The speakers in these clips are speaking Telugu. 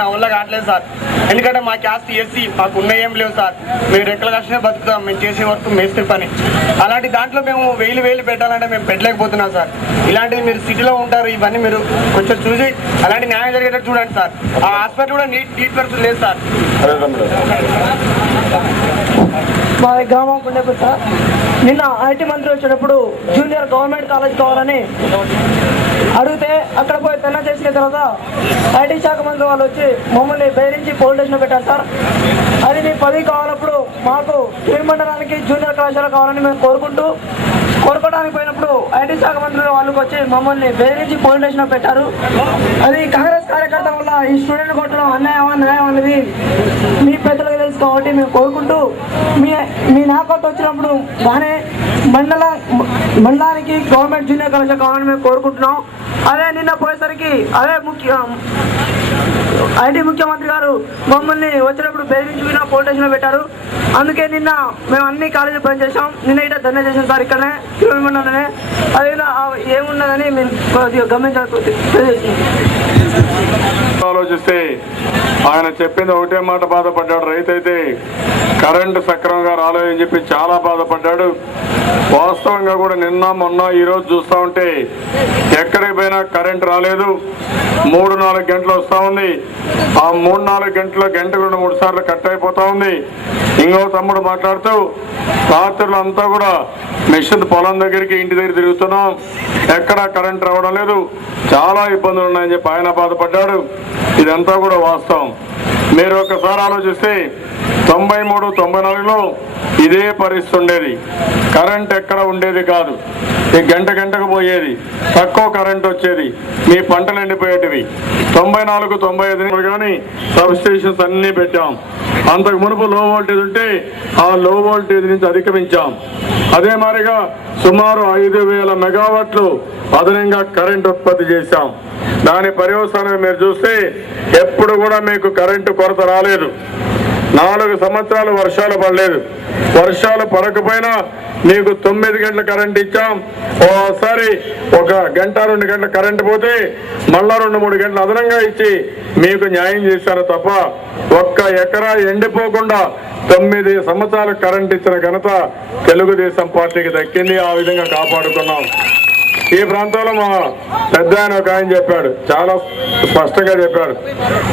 నా వల్ల కావట్లేదు సార్. ఎందుకంటే మా క్యాస్ట్ ఎస్సీ, మాకు ఉన్నాయి ఏం లేవు సార్. మేము రెక్కల కష్టమే బతుకుతాం, మేము చేసే వరకు మేస్త్రి పని. అలాంటి దాంట్లో మేము వేలు పెట్టాలంటే మేము పెట్టలేకపోతున్నాం సార్. ఇలాంటివి మీరు సిటీలో ఉంటారు, ఇవన్నీ మీరు కొంచెం చూసి అలాంటి న్యాయం జరిగేటట్టు చూడండి సార్. ఆ హాస్పిటల్ కూడా ట్రీట్మెంట్ లేదు సార్. మా గ్రామం ఉండేప్పుడు సార్, నిన్న ఐటీ మంత్రి వచ్చేటప్పుడు జూనియర్ గవర్నమెంట్ కాలేజ్ కావాలని అడిగితే అక్కడ పోయి తెల్ల చేసిన తర్వాత ఐటీ శాఖ మంత్రి వాళ్ళు వచ్చి మమ్మల్ని బెదిరించి పోలీస్ స్టేషన్ పెట్టారు సార్. అది మీ పదవి కావాలప్పుడు మాకు మండలానికి జూనియర్ కళాశాల కావాలని మేము కోరుకోవడానికి పోయినప్పుడు ఐటీ శాఖ మంత్రి వాళ్ళకి వచ్చి మమ్మల్ని బెదిరించి పోలీస్ స్టేషన్ పెట్టారు. అది కాంగ్రెస్ కార్యకర్తల వల్ల ఈ స్టూడెంట్ కొట్టడం న్యాయం అనేది మీ పెద్దలకు తెలుసు కాబట్టి మేము కోరుకుంటూ మీ నాకొత్త వచ్చినప్పుడు బాగానే మండలానికి గవర్నమెంట్ జూనియర్ కళాశాల కావాలని మేము కోరుకుంటున్నాం. అదే నిన్న పోయేసరికి అదే ఐటీ ముఖ్యమంత్రి గారు మమ్మల్ని వచ్చినప్పుడు బెదిరించి పోలీస్ స్టేషన్లో పెట్టారు. అందుకే నిన్న మేము అన్ని కాలేజీలు బంద్ చేసాం. నిన్న ఇట ధర్నా చేసాం సార్. ఇక్కడనే తిరువనమలనే అది ఏమున్నదని మేము గమనించాలి. ఆలోచిస్తే ఆయన చెప్పింది ఒకటే మాట, బాధపడ్డాడు. రైతు అయితే కరెంటు సక్రమంగా రాలేదని చెప్పి చాలా బాధపడ్డాడు. వాస్తవంగా కూడా నిన్న మొన్న ఈరోజు చూస్తూ ఉంటే ఎక్కడికి పోయినా కరెంటు రాలేదు. 3-4 గంటలు వస్తూ ఉంది. ఆ 3-4 గంటలు గంటకు 2-3 సార్లు కట్ అయిపోతా ఉంది. ఇంకో తమ్ముడు మాట్లాడుతూ రాత్రులు అంతా కూడా మిషన్ పొలం దగ్గరికి ఇంటి దగ్గర తిరుగుతున్నాం, ఎక్కడా కరెంట్ రావడం లేదు, చాలా ఇబ్బందులు ఉన్నాయని చెప్పి ఆయన బాధపడ్డాడు. ఇదంతా కూడా వాస్తవం. మీరు ఒకసారి ఆలోచిస్తే 93-94లో ఇదే పరిస్థితి ఉండేది. కరెంట్ ఎక్కడ ఉండేది కాదు. ఈ గంటకు పోయేది, తక్కువ కరెంట్ వచ్చేది, మీ పంటలు ఎండిపోయేటివి. 94-95 కానీ సబ్ స్టేషన్స్ అన్నీ పెట్టాం. అంతకు మునుపు లో వోల్టేజ్ ఉంటే ఆ లో వోల్టేజ్ నుంచి అధిగమించాం. అదే మాదిరిగా సుమారు 5000 మెగావాట్లు అదనంగా కరెంట్ ఉత్పత్తి చేశాం. దాని పర్యవసానం మీరు చూస్తే ఎప్పుడు కూడా మీకు కరెంటు కొరత రాలేదు. 4 సంవత్సరాలు వర్షాలు పడలేదు. వర్షాలు పడకపోయినా మీకు 9 గంటల కరెంట్ ఇచ్చాం. ఓసారి 1 గంట 2 గంటల కరెంట్ పోతే మళ్ళా 2-3 గంటలు అదనంగా ఇచ్చి మీకు న్యాయం చేశాను తప్ప 1 ఎకరా ఎండిపోకుండా 9 సంవత్సరాలు కరెంట్ ఇచ్చిన ఘనత తెలుగుదేశం పార్టీకి దక్కింది. ఆ విధంగా కాపాడుకున్నాం. ఈ ప్రాంతంలో మా పెద్ద ఆయన చెప్పాడు, చాలా స్పష్టంగా చెప్పాడు,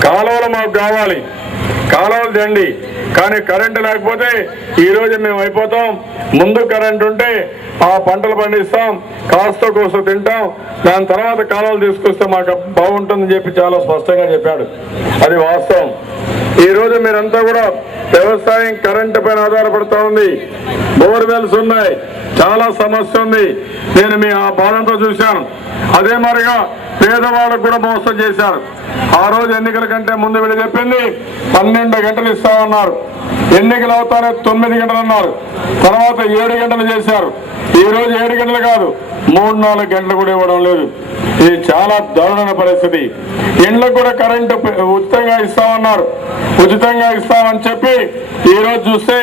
కాలువలు మాకు కావాలి, కాలువలు దండి, కానీ కరెంటు లేకపోతే ఈరోజు మేము అయిపోతాం. ముందు కరెంట్ ఉంటే ఆ పంటలు పండిస్తాం, కాస్త కోస్త తింటాం, దాని తర్వాత కాలువలు తీసుకొస్తే మాకు బాగుంటుందని చెప్పి చాలా స్పష్టంగా చెప్పాడు. అది వాస్తవం. ఈరోజు మీరంతా కూడా వ్యవసాయం కరెంటు పైన ఆధారపడుతూ ఉంది. బోర్వెల్స్ ఉన్నాయి, చాలా సమస్య ఉంది. నేను మీ ఆ బాధంతో చూశాను. అదే మాదిరిగా పేదవాళ్ళకు కూడా మోసం చేశారు. ఆ రోజు ఎన్నికల కంటే ముందు వీళ్ళు చెప్పింది 12 గంటలు ఇస్తామన్నారు. ఎన్నికలు అవుతానే 9 గంటలు అన్నారు. తర్వాత 7 గంటలు చేశారు. ఈ రోజు 7 గంటలు కాదు, 3-4 గంటలు కూడా ఇవ్వడం లేదు. ఇది చాలా దారుణమైన పరిస్థితి. ఇండ్లకు కూడా కరెంటు ఉచితంగా ఇస్తామన్నారు. ఉచితంగా ఇస్తామని చెప్పి ఈ రోజు చూస్తే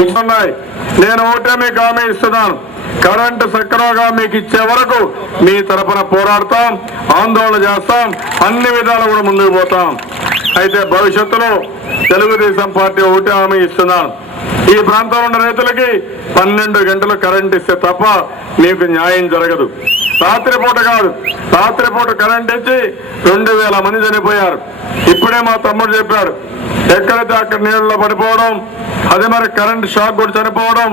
ఉచితున్నాయి. నేను ఒకటే మీకు హామీ ఇస్తున్నాను, కరెంటు సక్రమంగా మీకు ఇచ్చే వరకు మీ తరపున పోరాడతాం, ఆందోళన చేస్తాం, అన్ని విధాలు కూడా ముందుకు పోతాం. అయితే భవిష్యత్తులో తెలుగుదేశం పార్టీ ఒకటే హామీ ఇస్తున్నాను, ఈ ప్రాంతంలో ఉన్న రైతులకి 12 గంటలు కరెంట్ ఇస్తే తప్ప మీకు న్యాయం జరగదు. రాత్రిపూట కాదు, రాత్రిపూట కరెంట్ ఇచ్చి 2000 మంది చనిపోయారు. ఇప్పుడే మా తమ్ముడు చెప్పాడు, ఎక్కడైతే అక్కడ నీళ్ళలో పడిపోవడం, అదే మరి కరెంట్ షాక్ కూడా చనిపోవడం,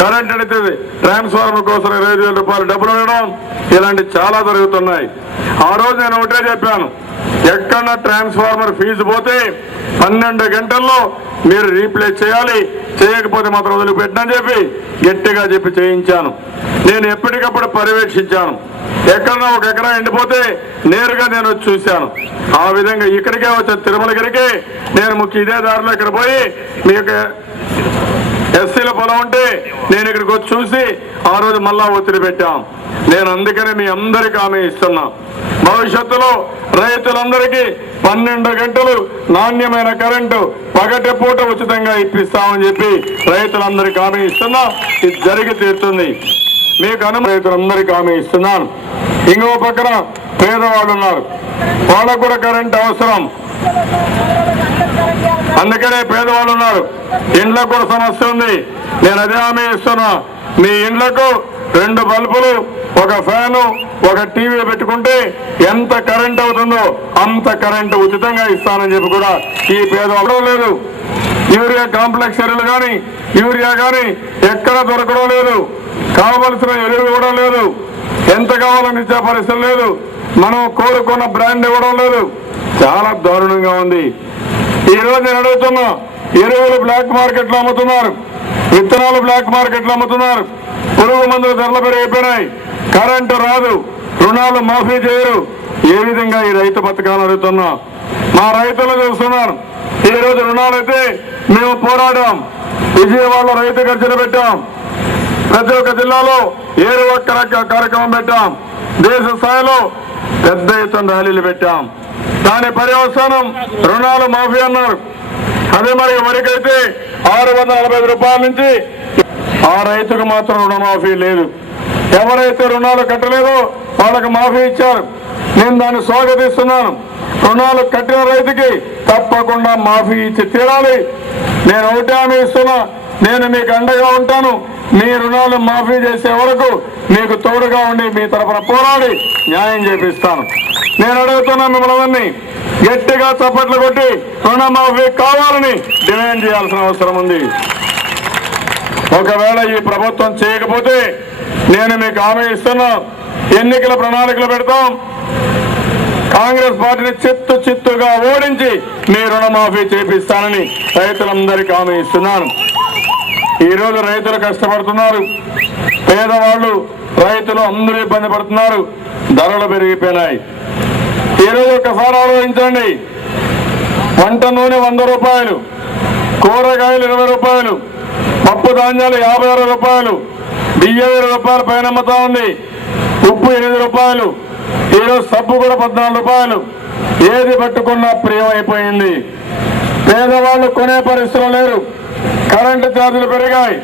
కరెంట్ అడితే ట్రాన్స్ఫార్మర్ కోసం 25,000 రూపాయలు డబ్బులు ఇవ్వడం, ఇలాంటి చాలా జరుగుతున్నాయి. ఆ రోజు నేను ఒకటే చెప్పాను, ఎక్కడ ట్రాన్స్ఫార్మర్ ఫీజు పోతే 12 గంటల్లో మీరు రీప్లేస్ చేయాలి, చేయకపోతే మాత్రం వదిలిపెట్టని చెప్పి గట్టిగా చెప్పి చేయించాను. నేను ఎప్పటికప్పుడు పర్యవేక్షించాను. ఎక్కడన్నా 1 ఎకరా ఎండిపోతే నేరుగా నేను వచ్చి చూశాను. ఆ విధంగా ఇక్కడికే వచ్చాను, తిరుమలగిరికి. నేను ఇదే దారిలో ఇక్కడ పోయి మీకు ఎస్సీల పొలం ఉంటే నేను ఇక్కడికి వచ్చి చూసి ఆ రోజు మళ్ళా ఒత్తిడి పెట్టాం. నేను అందుకనే మీ అందరికీ హామీ ఇస్తున్నా, భవిష్యత్తులో రైతులందరికీ 12 గంటలు నాణ్యమైన కరెంటు పగటి పూట ఉచితంగా ఇప్పిస్తామని చెప్పి రైతులందరికీ హామీ ఇస్తున్నా. ఇది జరిగి తీరుతుంది. మీకు రైతులందరికీ హామీ ఇస్తున్నాను. ఇంకో పక్కన పేదవాళ్ళు ఉన్నారు, వాళ్ళకు కూడా కరెంట్ అవసరం. అందుకనే పేదవాళ్ళు ఉన్నారు, ఇండ్లకు కూడా సమస్య ఉంది. నేను అదే హామీ ఇస్తున్నా, మీ ఇండ్లకు 2 బల్బులు, ఒక ఫ్యాను, ఒక టీవీ పెట్టుకుంటే ఎంత కరెంట్ అవుతుందో అంత కరెంటు ఉచితంగా ఇస్తానని చెప్పి కూడా ఈ పేదవాళ్ళు లేదు. యూరియా కాంప్లెక్స్ ఎరువులు కానీ యూరియా కానీ ఎక్కడ దొరకడం లేదు, కావలసిన ఎరువు ఇవ్వడం లేదు, ఎంత కావాలని ఇచ్చే పరిస్థితి లేదు, మనం కోరుకున్న బ్రాండ్ ఇవ్వడం లేదు. చాలా దారుణంగా ఉంది. ఈ రోజు నేను అడుగుతున్నా, ఎరువులు బ్లాక్ మార్కెట్ లో అమ్ముతున్నారు, విత్తనాలు బ్లాక్ మార్కెట్ లో అమ్ముతున్నారు, పురుగు మందుల ధరలు పెరిగిపోయినాయి, కరెంటు రాదు, రుణాలు మాఫీ చేయరు. ఏ విధంగా ఈ రైతు బతకాలని అడుగుతున్నా. మా రైతులు చూస్తున్నారు, ఈ రోజు రుణాలైతే మేము పోరాడాం, విజయవాడలో రైతు గర్జన పెట్టాం, ప్రతి ఒక్క జిల్లాలో ఏరు ఒక్క కార్యక్రమం పెట్టాం, దేశ స్థాయిలో పెద్ద ఎత్తున ర్యాలీలు పెట్టాం. దాని పర్యవసానం రుణాలు మాఫీ అన్నారు. అదే మరి వరకైతే 645 రూపాయల నుంచి ఆ రైతుకు మాత్రం రుణమాఫీ లేదు. ఎవరైతే రుణాలు కట్టలేదో వాళ్ళకి మాఫీ ఇచ్చారు. నేను దాన్ని స్వాగతిస్తున్నాను. రుణాలు కట్టిన రైతుకి తప్పకుండా మాఫీ ఇచ్చి తీరాలి. నేను ఒకటే హామీ ఇస్తున్నా, నేను మీకు అండగా ఉంటాను. మీ రుణాలు మాఫీ చేసే వరకు మీకు తోడుగా ఉండి మీ తరఫున పోరాడి న్యాయం చేపిస్తాను. నేను అడుగుతున్నా మిమ్మల్ని గట్టిగా చప్పట్లు కొట్టి రుణమాఫీ కావాలని డిమాండ్ చేయాల్సిన అవసరం ఉంది. ఒకవేళ ఈ ప్రభుత్వం చేయకపోతే నేను మీకు హామీ ఇస్తున్నా, ఎన్నికల ప్రణాళికలు పెడతాం, కాంగ్రెస్ పార్టీని చిత్తుగా ఓడించి మీ రుణమాఫీ చేపిస్తానని రైతులందరికీ హామీ ఇస్తున్నాను. ఈరోజు రైతులు కష్టపడుతున్నారు, పేదవాళ్ళు రైతులు అందరూ ఇబ్బంది పడుతున్నారు, ధరలు పెరిగిపోయినాయి. ఈరోజు ఒకసారి ఆలోచించండి, వంట నూనె 100 రూపాయలు, కూరగాయలు 20 రూపాయలు, పప్పు ధాన్యాలు 56 రూపాయలు, బియ్యం 20 రూపాయల పైన అమ్ముతా ఉంది, ఉప్పు 8 రూపాయలు, ఈరోజు సబ్బు కూడా 14 రూపాయలు. ఏది పట్టుకున్నా ప్రియం అయిపోయింది. పేదవాళ్ళు కొనే పరిస్థితులు లేరు, కరెంటు ఛార్జీలు పెరిగాయి,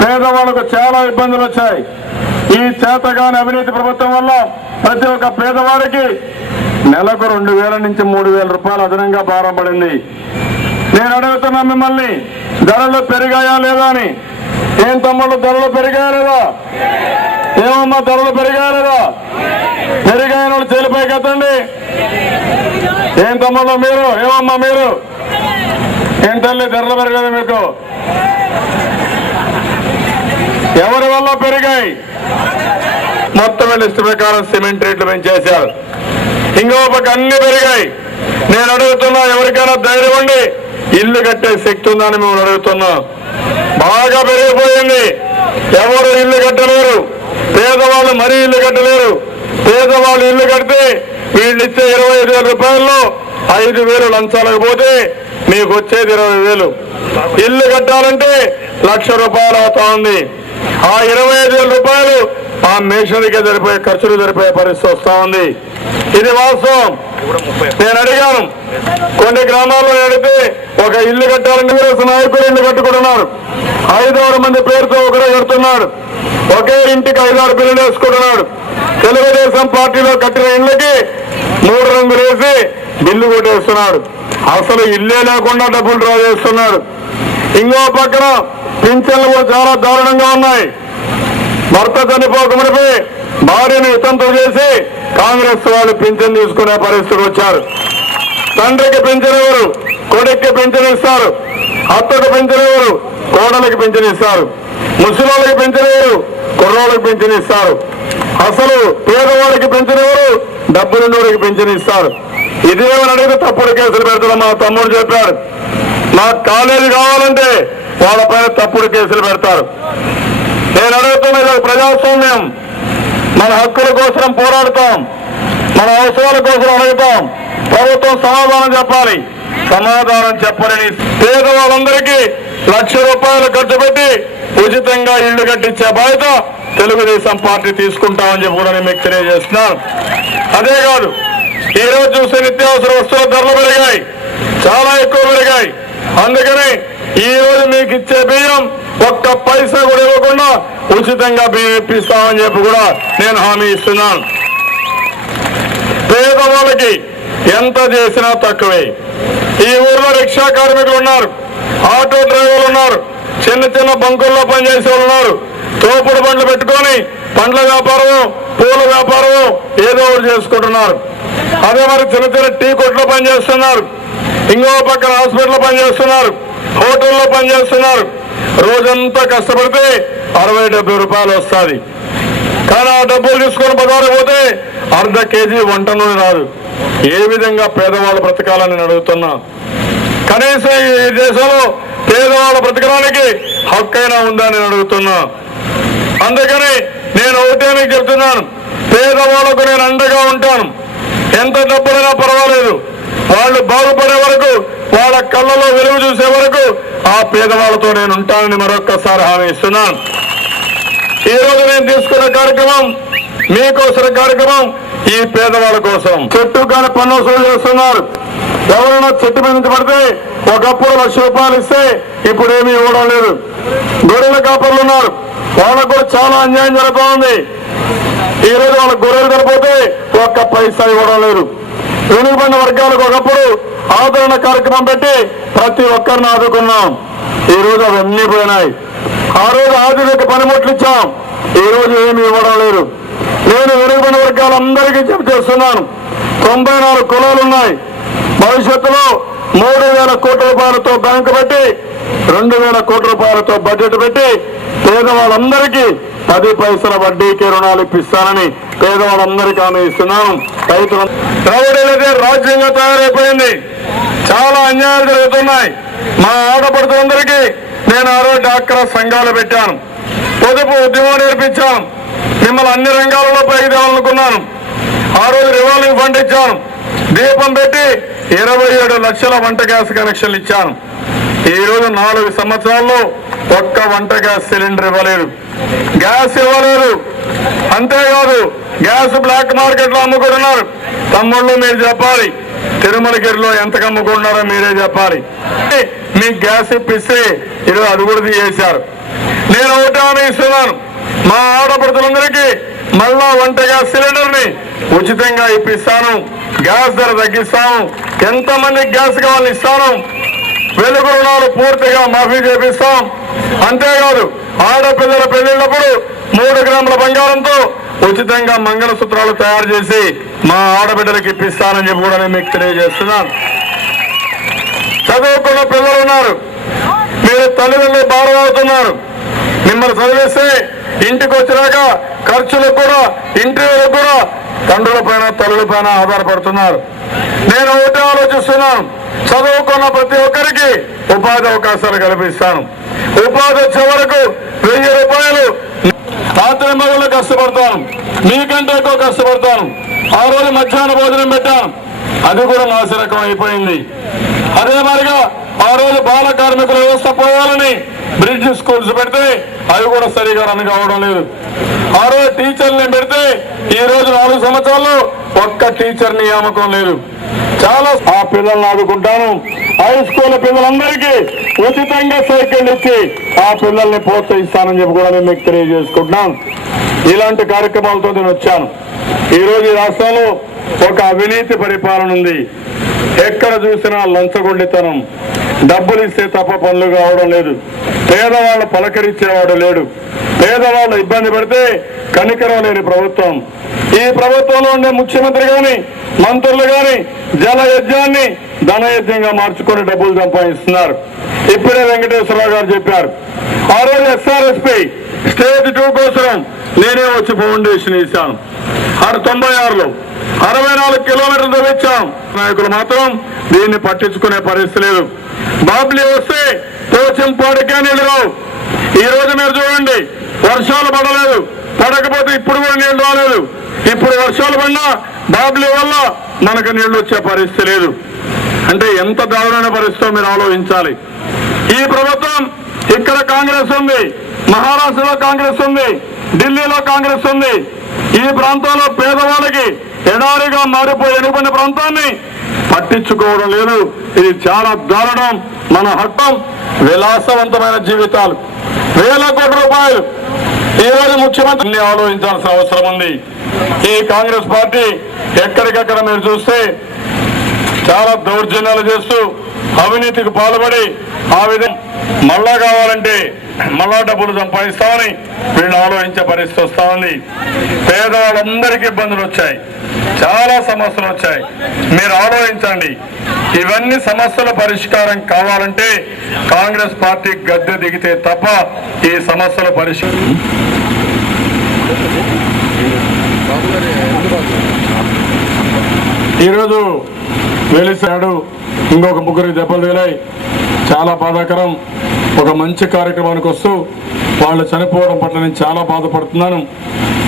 పేదవాళ్ళకు చాలా ఇబ్బందులు వచ్చాయి. ఈ చేతగాని అవినీతి ప్రభుత్వం వల్ల ప్రతి ఒక్క పేదవాడికి నెలకు 2000 నుంచి 3000 రూపాయలు అదనంగా భారం పడింది. నేను అడుగుతున్నా మిమ్మల్ని, ధరలు పెరిగాయా లేదా అని. ఏం తమ్ముళ్ళు, ధరలు పెరిగాయా లేదా? ఏమమ్మా, ధరలు పెరిగాయా లేదా? పెరిగాయని వాళ్ళు చేలిపైకి ఎత్తండి. ఏం తమ్ముళ్ళు మీరు, ఏమమ్మా మీరు, ఏం తల్లి ధరలు పెరగదు మీకు? ఎవరి వల్ల పెరిగాయి? మొత్తం లిస్టు ప్రకారం సిమెంట్ రేట్లు పెంచేశారు, ఇంకో పక్క అన్ని పెరిగాయి. నేను అడుగుతున్నా, ఎవరికైనా ధైర్యం ఉండి ఇల్లు కట్టే శక్తి ఉందని మేము అడుగుతున్నా. బాగా పెరిగిపోయింది, ఎవరు ఇల్లు కట్టలేరు, పేదవాళ్ళు మరీ ఇల్లు కట్టలేరు. పేదవాళ్ళు ఇల్లు కడితే వీళ్ళు ఇచ్చే 25,000 రూపాయల్లో 5,000 లంచాలకు పోతే మీకు వచ్చేది 20,000. ఇల్లు కట్టాలంటే 1,00,000 రూపాయలు అవుతా ఉంది. ఆ 25,000 రూపాయలు ఆ మేషన్కి సరిపోయే ఖర్చులు సరిపోయే పరిస్థితి వస్తా ఉంది. ఇది వాస్తవం. నేను అడిగాను, కొన్ని గ్రామాల్లో అడిగితే ఒక ఇల్లు కట్టాలంటే నాయకులు ఇల్లు కట్టుకుంటున్నారు, 5-6 మంది పేరుతో ఒకరే కడుతున్నాడు, ఒకే ఇంటికి 5-6 బిల్లులు వేసుకుంటున్నాడు. తెలుగుదేశం పార్టీలో కట్టిన ఇళ్ళకి 3 రంగులు వేసి బిల్లు కొట్టేస్తున్నాడు. అసలు ఇల్లే లేకుండా డబ్బులు డ్రా చేస్తున్నాడు. ఇంకో పక్కన పింఛన్లు కూడా చాలా దారుణంగా ఉన్నాయి. భర్త చనిపోకమునిపై భార్యను వితంతులు చేసి కాంగ్రెస్ వాళ్ళు పింఛన్ తీసుకునే పరిస్థితి వచ్చారు. తండ్రికి పింఛన్ ఎవరు, కొడుక్కి పింఛన్ ఇస్తారు, అత్తకు పింఛన్ ఎవరు, కోడలికి పింఛన్ ఇస్తారు, ముసలిళ్ళకి పింఛన్ ఎవరు, కుర్రోళ్ళకి పింఛన్ ఇస్తారు. అసలు పేదవాడికి పింఛన్ ఎవరు, డబ్బులున్నోడికి పింఛన్ ఇస్తారు. ఇదేమని అడిగితే తప్పుడు కేసులు పెడతారు. మా తమ్ముడు చెప్పాడు, నాకు కాలేజీ కావాలంటే వాళ్ళపైన తప్పుడు కేసులు పెడతారు. నేను అడుగుతున్న ప్రజాస్వామ్యం, మన హక్కుల కోసం పోరాడతాం, మన అవసరాల కోసం అడుగుతాం. ప్రభుత్వం సమాధానం చెప్పాలి. సమాధానం చెప్పలేని పేదవాళ్ళందరికీ 1,00,000 రూపాయలు ఖర్చు పెట్టి ఉచితంగా ఇళ్లు కట్టించే బాధ్యత తెలుగుదేశం పార్టీ తీసుకుంటామని చెప్పి కూడా నేను మీకు తెలియజేస్తున్నాను. అదే కాదు, ఈ రోజు చూస్తే నిత్యావసర వస్తువుల ధరలు పెరిగాయి, చాలా ఎక్కువ పెరిగాయి. అందుకని ఈ రోజు మీకు ఇచ్చే బియ్యం ఒక్క పైసా కూడా ఇవ్వకుండా ఉచితంగా బియ్యం ఇప్పిస్తామని చెప్పి కూడా నేను హామీ ఇస్తున్నాను. పేదవాళ్ళకి ఎంత చేసినా తక్కువే. ఈ ఊర్లో రిక్షా కార్మికులు ఉన్నారు, ఆటో డ్రైవర్లు ఉన్నారు, చిన్న చిన్న బంకుల్లో పనిచేసే వాళ్ళు ఉన్నారు, తోపుడు బండ్లు పెట్టుకొని పండ్ల వ్యాపారము, పూల వ్యాపారము ఏదో ఒకటి చేసుకుంటున్నారు. అదే మరి చిన్న చిన్న టీ కొట్లో పనిచేస్తున్నారు, ఇంకో పక్కన హాస్పిటల్లో పనిచేస్తున్నారు, హోటల్లో పనిచేస్తున్నారు. రోజంతా కష్టపడితే 60-70 రూపాయలు వస్తుంది. కానీ ఆ డబ్బులు తీసుకొని బజారు పోతే అర్ధ కేజీ వంట నూనె రాదు. ఏ విధంగా పేదవాళ్ళు బ్రతకాలని నేను అడుగుతున్నా. కనీసం ఈ దేశంలో పేదవాళ్ళ బ్రతకడానికి హక్కైనా ఉందా నేను అడుగుతున్నా. అందుకని నేను ఒకటే మీకు చెప్తున్నాను, పేదవాళ్ళకు నేను అండగా ఉంటాను. ఎంత డబ్బులైనా పర్వాలేదు, వాళ్ళు బాగుపడే వరకు, వాళ్ళ కళ్ళలో వెలుగు చూసే వరకు ఆ పేదవాళ్ళతో నేను ఉంటానని మరొక్కసారి హామీ ఇస్తున్నాను. ఈ రోజు నేను తీసుకున్న కార్యక్రమం మీకోసం కార్యక్రమం, ఈ పేదవాళ్ళ కోసం. చెట్టు కానీ పన్ను వసూలు చేస్తున్నారు. ఎవరైనా చెట్టు మీద నుంచి పడితే ఒకప్పుడు 1,00,000 రూపాయలు ఇస్తే ఇప్పుడు ఏమీ ఇవ్వడం లేదు. గొర్రెల కాపర్లు ఉన్నారు, వాళ్ళకు కూడా చాలా అన్యాయం జరుగుతూ ఉంది. ఈ రోజు వాళ్ళ గొర్రెలు చనిపోతే ఒక్క పైసా ఇవ్వడం లేదు. వెనుకబడిన వర్గాలకు ఒకప్పుడు ఆదరణ కార్యక్రమం పెట్టి ప్రతి ఒక్కరిని ఆదుకున్నాం. ఈ రోజు అవన్నీ పోయినాయి. ఆ రోజు ఆధునిక పనిముట్లు ఇచ్చాం, ఈ రోజు ఏమి ఇవ్వడం లేదు. నేను వెనుకబడిన వర్గాలందరికీ చేస్తున్నాను, 94 కులాలు ఉన్నాయి. భవిష్యత్తులో 3,000 కోట్ల రూపాయలతో బ్యాంకు పెట్టి 2,000 కోట్ల రూపాయలతో బడ్జెట్ పెట్టి పేదవాళ్ళందరికీ 10 పైసల వడ్డీకి రుణాలు ఇప్పిస్తానని పేదవాళ్ళందరికీ హామీ ఇస్తున్నాను. రైతులు ద్రవిడేదైతే రాజ్యంగా తయారైపోయింది, చాలా అన్యాయాలు జరుగుతున్నాయి. మా ఆడపడుతులందరికీ నేను ఆ రోజు డాక్రా సంఘాలు పెట్టాను, పొదుపు ఉద్యమం నేర్పించాను, మిమ్మల్ని అన్ని రంగాలలో పైకి తేవాలనుకున్నాను. ఆ రోజు రివాల్వింగ్ ఫండ్ ఇచ్చాను, దీపం పెట్టి 27 లక్షల వంట గ్యాస్ కనెక్షన్లు ఇచ్చాను. ఈ రోజు 4 సంవత్సరాల్లో ఒక్క వంట గ్యాస్ సిలిండర్ ఇవ్వలేదు, గ్యాస్ ఇవ్వలేదు. అంతేకాదు గ్యాస్ బ్లాక్ మార్కెట్ లో అమ్ముకుంటున్నారు. తమ్ముళ్ళు మీరు చెప్పాలి, తిరుమలగిరిలో ఎంతకు అమ్ముకుంటున్నారో మీరే చెప్పాలి. మీకు గ్యాస్ ఇప్పిస్తే ఈరోజు అది కూడా తీసేశారు. నేను ఒకటి హామీ ఇస్తున్నాను, మా ఆడపడుతులందరికీ మళ్ళా వంట గ్యాస్ సిలిండర్ ని ఉచితంగా ఇప్పిస్తాను, గ్యాస్ ధర తగ్గిస్తాను, ఎంతమందికి గ్యాస్ కావాలని ఇస్తాను, వెలుగు రుణాలు పూర్తిగా మాఫీ చేపిస్తాం. అంతేకాదు ఆడపిల్లల పెళ్లిళ్ళప్పుడు 3 గ్రాముల బంగారంతో ఉచితంగా మంగళసూత్రాలు తయారు చేసి మా ఆడబిడ్డలకు ఇప్పిస్తానని చెప్పి కూడా నేను మీకు తెలియజేస్తున్నాను. చదువుకున్న పిల్లలు ఉన్నారు, మీరు తల్లిదండ్రులు భారం అవుతున్నారు. మిమ్మల్ని చదివిస్తే ఇంటికి వచ్చినాక ఖర్చులకు కూడా, ఇంటర్వ్యూలకు కూడా తండ్రుల పైన తల్లుల పైన ఆధారపడుతున్నారు. నేను ఒకటే ఆలోచిస్తున్నాను, చదువుకున్న ప్రతి ఒక్కరికి ఉపాధి అవకాశాలు కల్పిస్తాను. ఉపాధి వచ్చే వరకు 1000 రూపాయలు రాత్రి మగళ్ళు కష్టపడతాను, మీకంటే ఎక్కువ కష్టపడతాను. ఆ రోజు మధ్యాహ్న భోజనం పెట్టాను, అది కూడా నాశనకం అయిపోయింది. అదే మరిగా ఆ రోజు బాల కార్మికుల వ్యవస్థ పోవాలని బ్రిడ్జ్ స్కూల్స్ పెడితే అవి కూడా సరిగా రన్ కావడం లేదు. ఆ రోజు టీచర్ని పెడితే ఈ రోజు 4 సంవత్సరాల్లో ఒక్క టీచర్ నియామకం లేదు. చాలా ఆ పిల్లల్ని ఆదుకుంటాను. హై స్కూల్ పిల్లలందరికీ ఉచితంగా సైకిల్ ఇచ్చి ఆ పిల్లల్ని ప్రోత్సహిస్తానని చెప్పి కూడా నేను మీకు తెలియజేసుకుంటున్నాను. ఇలాంటి కార్యక్రమాలతో నేను వచ్చాను. ఈ రోజు ఈ రాష్ట్రంలో ఒక అవినీతి పరిపాలన ఉంది. ఎక్కడ చూసినా లంచగొండితనం, డబ్బులు ఇస్తే తప్ప పనులు కావడం లేదు, పేదవాళ్ళు పలకరించేవాడు లేడు, పేదవాళ్ళు ఇబ్బంది పడితే కనికరం లేని ప్రభుత్వం. ఈ ప్రభుత్వంలో ఉండే ముఖ్యమంత్రి గాని మంత్రులు గాని జల యజ్ఞాన్ని ధనయజ్ఞంగా మార్చుకొని డబ్బులు సంపాదిస్తున్నారు. ఇప్పుడే వెంకటేశ్వరరావు గారు చెప్పారు. ఆ రోజు SRSP స్టేజ్ 2 కోసం నేనే వచ్చి ఫౌండేషన్ ఇచ్చాను. 96లో 64 కిలోమీటర్లు తవ్వించాం. నాయకులు మాత్రం దీన్ని పట్టించుకునే పరిస్థితి లేదు. బాబ్లీ వస్తే పోచంపాడికే నీళ్లు రావు. ఈ రోజు మీరు చూడండి, వర్షాలు పడలేదు, పడకపోతే ఇప్పుడు కూడా నీళ్లు రాలేదు. ఇప్పుడు వర్షాలు పడినా బాబ్లీ వల్ల మనకు నీళ్లు వచ్చే పరిస్థితి లేదు. అంటే ఎంత దారుణమైన పరిస్థితితో మీరు ఆలోచించాలి. ఈ ప్రభుత్వం ఇక్కడ కాంగ్రెస్ ఉంది, మహారాష్ట్రలో కాంగ్రెస్ ఉంది, ఢిల్లీలో కాంగ్రెస్ ఉంది. ఈ ప్రాంతంలో పేదవాళ్ళకి ఎడారిగా మారిపోయి ఎన్నుకున్న ప్రాంతాన్ని పట్టించుకోవడం లేదు. ఇది చాలా దారుణం. మన హక్కం విలాసవంతమైన జీవితాలు, 1000 కోట్ల రూపాయలు ఈ రోజు ముఖ్యమంత్రిని ఆలోచించాల్సిన అవసరం ఉంది. ఈ కాంగ్రెస్ పార్టీ ఎక్కడికక్కడ మీరు చూస్తే చాలా దౌర్జన్యాలు చేస్తూ అవినీతికి పాల్పడి ఆ విధంగా మళ్ళా కావాలంటే మళ్ళా డబ్బులు సంపాదిస్తామని వీళ్ళు ఆలోచించే పరిస్థితి వస్తా ఉంది. పేదవాళ్ళందరికీ ఇబ్బందులు వచ్చాయి, చాలా సమస్యలు వచ్చాయి. మీరు ఆలోచించండి. ఇవన్నీ సమస్యల పరిష్కారం కావాలంటే కాంగ్రెస్ పార్టీ గద్దె దిగితే తప్ప ఈ సమస్యల పరిష్కారం. ఈరోజు వెలిసాడు, ఇంకొక ముగ్గురికి దెబ్బలు తగిలాయి. చాలా బాధాకరం. ఒక మంచి కార్యక్రమానికి వస్తూ వాళ్ళు చనిపోవడం పట్ల నేను చాలా బాధపడుతున్నాను.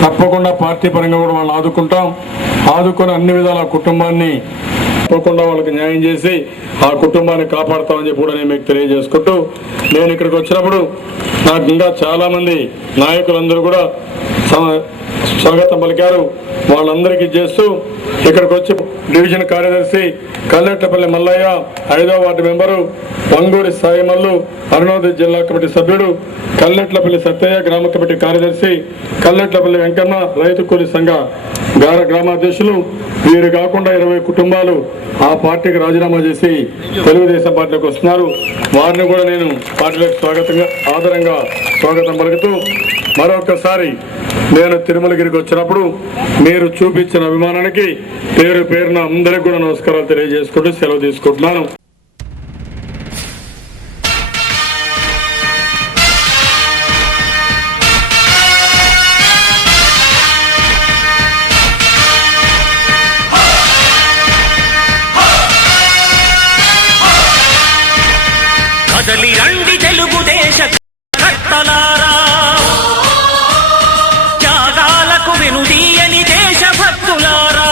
తప్పకుండా పార్టీ పరంగా కూడా వాళ్ళని ఆదుకొని అన్ని విధాల కుటుంబాన్ని తప్పకుండా వాళ్ళకి న్యాయం చేసి ఆ కుటుంబాన్ని కాపాడుతామని చెప్పి కూడా నేను మీకు తెలియజేసుకుంటూ, నేను ఇక్కడికి వచ్చినప్పుడు నాకు ఇంకా చాలా మంది నాయకులందరూ కూడా స్వాగతం పలికారు. వాళ్ళందరికీ చేస్తూ ఇక్కడికి వచ్చి డివిజన్ కార్యదర్శి కల్లెట్లపల్లి మల్లయ్య, 5వ వార్డు మెంబరు వంగూరి సాయిమల్లు, అరుణోదయ జిల్లా కమిటీ సభ్యుడు, కల్లెట్లపల్లి సత్తయ్య గ్రామ కమిటీ కార్యదర్శి, కల్లెట్లపల్లి వెంకన్న రైతు కూలీ సంఘ గ్రామాధ్యక్షులు, వీరు కాకుండా 20 కుటుంబాలు ఆ పార్టీకి రాజీనామా చేసి తెలుగుదేశం పార్టీలోకి వస్తున్నారు. వారిని కూడా నేను పార్టీలోకి ఆదరంగా స్వాగతం పలుకుతూ, మరొకసారి నేను తిరుమలగిరికి వచ్చినప్పుడు మీరు చూపించిన అభిమానానికి పేరు పేరున అందరికీ కూడా నమస్కారాలు తెలియజేసుకుంటూ సెలవు తీసుకుంటున్నాను. కదలి రండి తెలుగుదేశ కట్టలారా, త్యాగాలకు వెనుదీయని దేశభక్తులారా.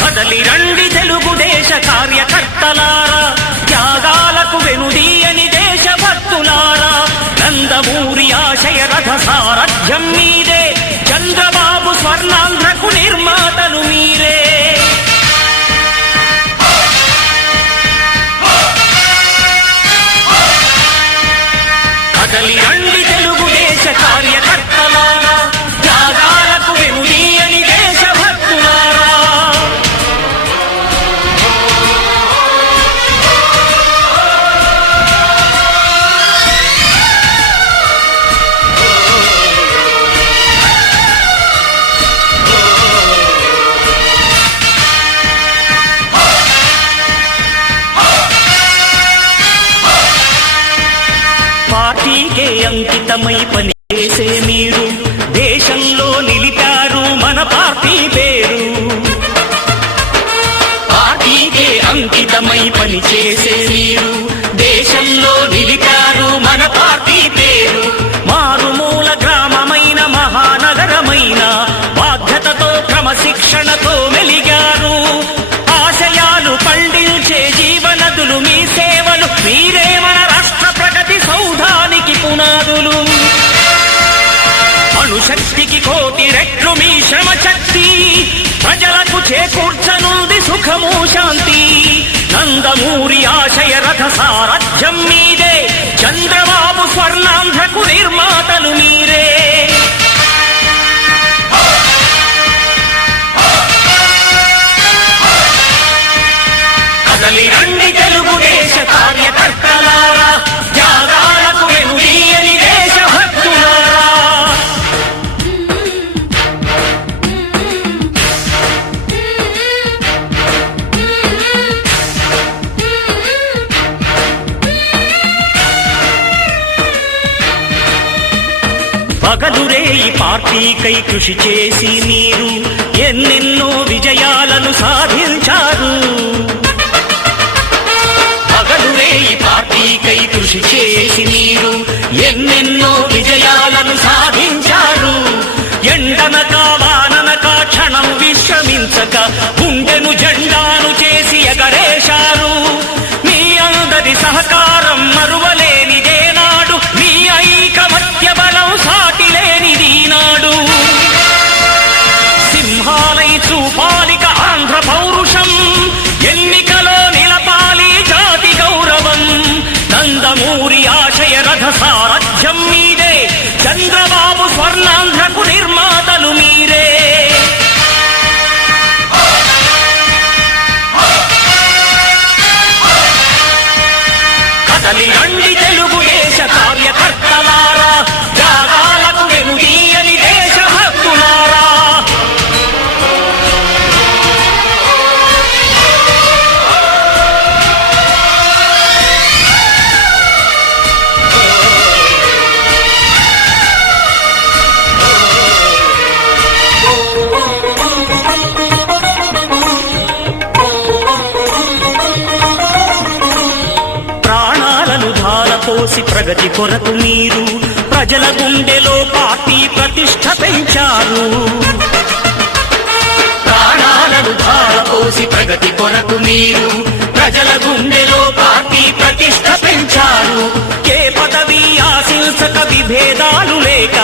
కదలి రండి తెలుగుదేశ కార్యకర్తలారా, త్యాగాలకు వెనుదీయని దేశభక్తులారా. నందమూరి ఆశయ రథ సారథ్యం మీదే, చంద్రబాబు స్వర్ణాంధ్రకు నిర్మాతలు మీరే. కదలి రండి తెలుగుదేశ కార్యకర్తలారా, త్యాగాలకు వెనుదీయని దేశభక్తులారా. పార్టీకే అంకితమై పనిచేసే మీరు దేశంలో నిలిపారు మన పార్టీ పేరు. పార్టీకే అంకితమై పనిచేసే మీరు దేశంలో నిలిపారు మన పార్టీ పేరు. మారుమూల గ్రామమైన మహానగరమైన బాధ్యతతో క్రమశిక్షణతో మెలిగారు. ఆశయాలు పండించే జీవనదులు మీ సేవలు, మీరే మన రాష్ట్ర ప్రగతి సౌధానికి పునాదులు. అణుశక్తికి కోటి రెట్లు మీ శ్రమ శక్తి, ప్రజలకు చేకూర్చనుంది సుఖము శాంతి. నందమూరి ఆశయ రథ సారథ్యం మీదే, చంద్రబాబు స్వర్ణాంధ్రకు నిర్మాతలు మీరే. కదలి రండి తెలుగుదేశ కార్యకర్తలారా, త్యాగాలకు వెనుదీయని దేశభక్తులారా. పగలురేయి పార్టీకై కృషి చేసి మీరు ఎన్నెన్నో విజయాలను సాధించారు. పగలురేయి పార్టీకై కృషి చేసి మీరు ఎన్నెన్నో విజయాలను సాధించారు. ఎండనక వాననక క్షణం విశ్రమించక గుండెను జెండాను చేసి ఎగరేశారు. మీ అందరి సహకారం మరువలేనిదే నాడు, మీ ఐకమత్య బలం సాటిలేనిది నాడు. సింహాలై చూపాలిక ఆంధ్ర పౌరుషం, ఎన్నికలో నిలపాలి జాతి గౌరవం. నందమూరి ఆశయ రథ సారథ్యం మీదే, చంద్రబాబు స్వర్ణాంధ్రకు నిర్మాతలు మీరే. పోసి ప్రగతి కొరకు మీరు ప్రజల గుండెలో పార్టీ ప్రతిష్ట పెంచారు. ప్రాణాలను ధారపోసి ప్రగతి కొరకు మీరు ప్రజల గుండెలో పార్టీ ప్రతిష్ట పెంచారు. ఏ పదవి ఆశించక విభేదాలు లేక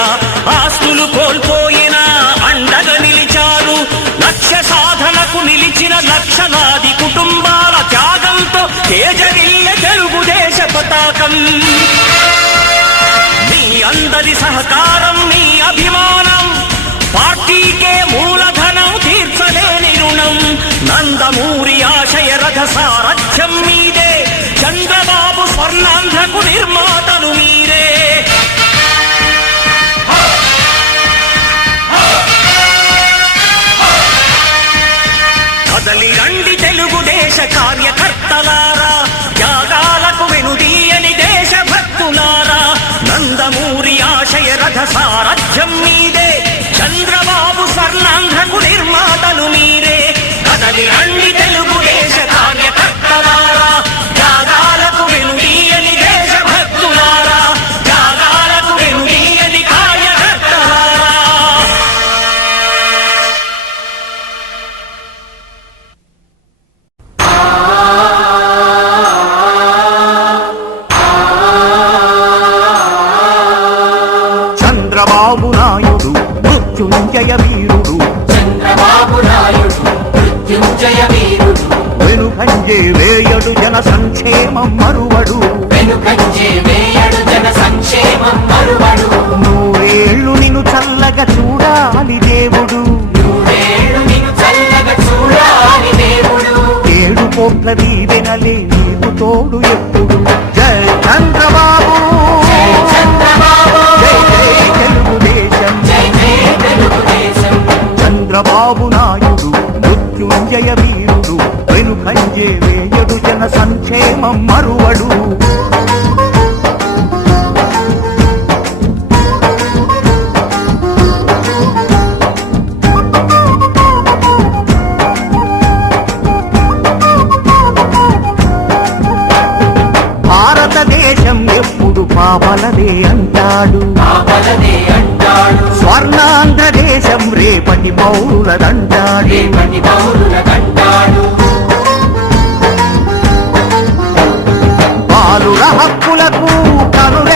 ఆస్తులు కోల్పోయినా అండగా నిలిచారు. లక్ష్య సాధనకు నిలిచిన లక్షలాది కుటుంబాల త్యాగంతో తేజరిల్లె తెలుగుదేశ పతాకం. మీ అందరి సహకారం, మీ అభిమానం పార్టీకే మూలధనం, తీర్చలేని రుణం. నందమూరి ఆశయ రథ సారథ్యం మీదే, చంద్రబాబు స్వర్ణాంధ్రకు నిర్మాతలు మీరే. కదలి రండి తెలుగుదేశ కార్యకర్తలారా, త్యాగాలకు వెనుదీయని దేశభక్తులారా. నందమూరి ఆశయ రథ సారథ్యం మీదే, చంద్రబాబు స్వర్ణాంధ్రకు నిర్మాతలు మీరే. కదలి రండి తెలుగుదేశ కార్యకర్తలారా, త్యాగాలకు వెనుదీయని దేశభక్తులారా, త్యాగాలకు వెనుదీయని కార్యకర్తలారా. చంద్రబాబు నాయుడు మృత్యుంజయ వీరుడు, చంద్రబాబు నాయుడు మృత్యుంజయ వీరుడు, వెనుకంజే వేయడు జన సంక్షేమం మరువడు, వెనుకంజే వేయడు జన సంక్షేమం మరువడు. నూరేళ్లు నిన్ను చల్లగా చూడాలి దేవుడు, నూరేళ్లు నిన్ను చల్లగా చూడాలి దేవుడు. 7 కోట్ల దీవెనలే నీకు తోడు ఎప్పుడు. జై చంద్రబాబు, జై చంద్రబాబు, జై జై తెలుగుదేశం, జై జై తెలుగుదేశం. చంద్రబాబు నాయుడు మృత్యుంజయ వీరుడు, వెనుకంజే వేయడు జన సంక్షేమం మరువడు. భారతదేశం ఎప్పుడు పాపలదే అంటాడు, పాపలదే అంటాడు, స్వర్ణాంధ్ర దేశం రేపటి పౌరులదంటాడు. రేపటి పౌరులకంటాడు. బాలుర హక్కులకు కనుల